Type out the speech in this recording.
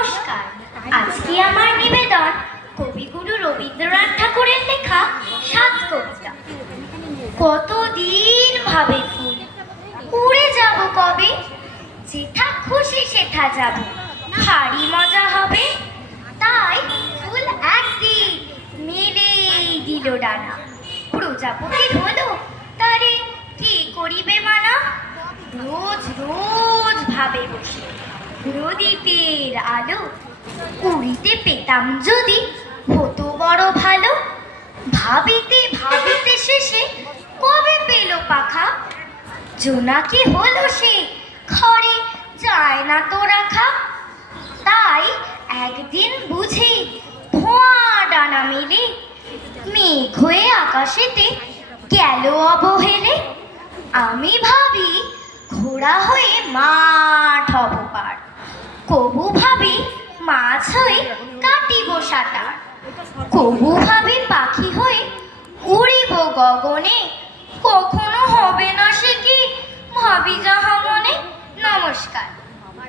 নমস্কার। আজকে আমার নিবেদন কবিগুরু রবীন্দ্রনাথ ঠাকুরের লেখা 7 কবিতা। কতদিন ভাবে ফুল, উড়ে যাব কবে, যেথা খুশি সেথা যাব, ভারী মজা হবে। তাই ফুল একদিন মেলেই দিল ডানা, প্রজাপতি হলো তারে কি করিবে মানা। রোজ রোজ ভাবে বসে প্রদীপের আলো, উড়িতে পেতাম যদি হতো বড় ভালো। ভাবিতে ভাবিতে শেষে কবে পেল পাখা, জোনাকি হলো সে ঘরে যায় না তো রাখা। তাই একদিন বুঝি ধোঁয়া ডানা মেলে, মেঘ হয়ে আকাশেতে গেল অবহেলে। আমি ভাবি ঘোড়া হয়ে মাঠ হব পার, কবু ভাবি মাছ হয়ে কাটিব সাঁতার, কবু ভাবি পাখি হয়ে উড়িব গগনে। কখনো হবে না সে কি ভাবি যাহা মনে। নমস্কার।